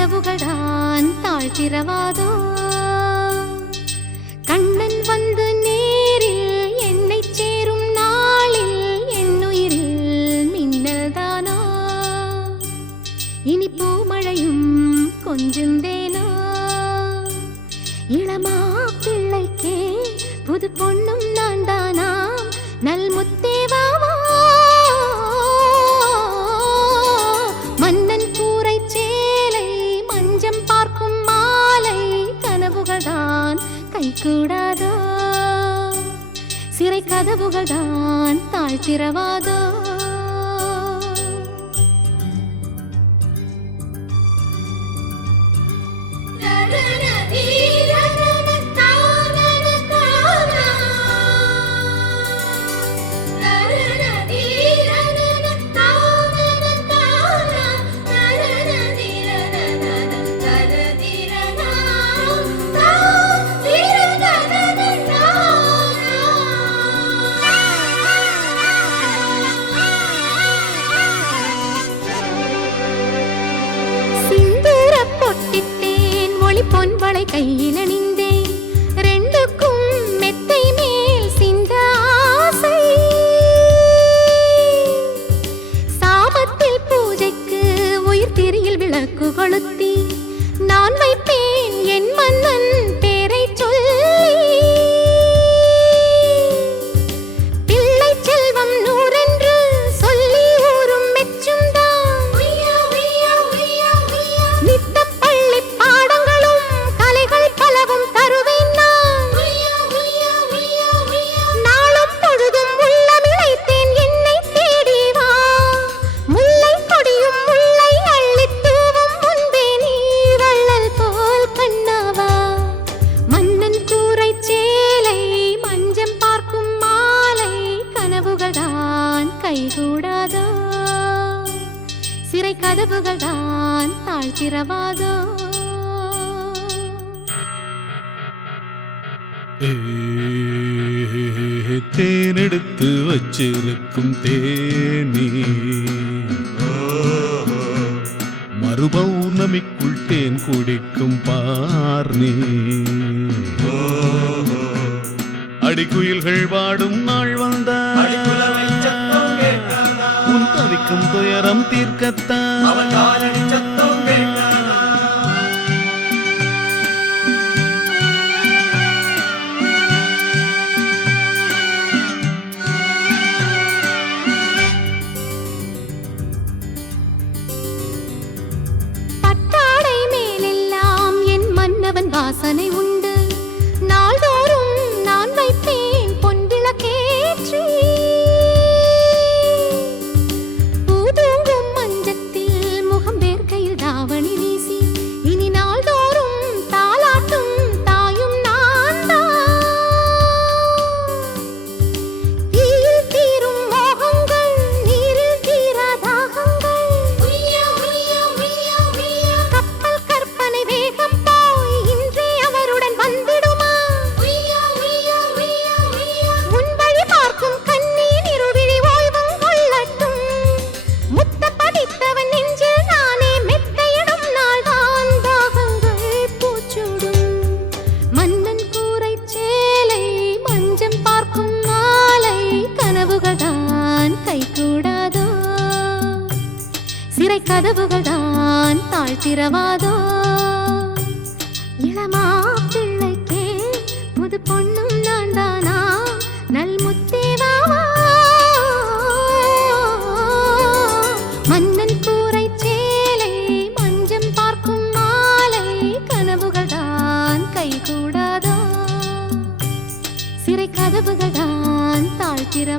கதவுகள் தான் தாழ்த்திரவாதோ கண்ணன் வந்து நேரில் என்னை சேரும் நாளில் என்னுயிரில் மின்னல் தானோ இனி பூமழையும் கொஞ்சந்தேனோ இளமா பிள்ளைக்கே புது பொண்ணும் நான் தானா நல் முத்தேவாவா மன்னன் கூரை சேலை மஞ்சம் பார்க்கும் மாலை கனவுகள் தான் கைகூடாதோ சிறை கதவுகள் தான் தாழ்த்திரவாதோ பொன்வளை கையில் அணிந்தேன் ரெண்டுக்கும் மெத்தை மேல் சிந்த ஆசை சாமத்தில் பூஜைக்கு உயிர் திரியில் விளக்கு கொளுத்தி நான் வைப்பேன் என் மன்னன் பேரை சொல்லி பிள்ளை செல்வம் நூறென்று சொல்லி ஊரும் மெச்சும் தான் நித்த பள்ளி பாடங்களும் பலவும் தருவேன் நான் நாளும் பொழுதும் உள்ளமிழைத்தேன் என்னை தேடி வா முல்லை கொடியும் முல்லை அள்ளித் தூவும் முன்பே நீ வள்ளல் போல் கண்ணாவா மன்னன் கூரை சேலை மஞ்சம் பார்க்கும் மாலை கனவுகள் தான் கைகூடாதோ சிறை கதவுகள் தான் தாழ்த்திரவாதோ தேனெடுத்து வச்சிருக்கும் தேனி மறுபௌர்ணமிக்குள் தேன் குடிக்கும் பார்னி அடிக்குயில்கள் வாடும் நாள் வந்த உன் தவிக்கும் துயரம் தீர்க்கத்தான் வாசனை உண்டு நாள்தோறும் நான் வைப்பேன் பொன் விளக்கேற்றி பூதூங்கும் மஞ்சத்தில் முகம் வேர்க்கையில் தாவணி வீசி இனி நாள்தோறும் தாலாட்டும் தாயும் நான் தான் தீயில் தீரும் மோகங்கள் நீரில் தீரா தாகங்கள் கப்பல் கற்பனை வேகம் உன் வழி பார்க்கும் கண்ணீர் இருவிழி ஓய்வும் கொள்ளட்டும் முத்த பதித்தவன் நெஞ்சில் நானே மெத்தையிடும் நாள்தான் தாகங்கள் பூச்சூடும் மன்னன் கூரை சேலை மஞ்சம் பார்க்கும் மாலை கனவுகள் தான் கைகூடாதோ சிறை கதவுகள் தான் தாழ்த்திரவாதோ இளமா பிள்ளைக்கே புது பொண்ணும் நான் தானா நல் முத்தேவாவா மன்னன் கூரை சேலை மஞ்சம் பார்க்கும் மாலை கனவுகள் தான் கைகூடாதோ சிறை கதவுகள் தான் தாழ்த்திர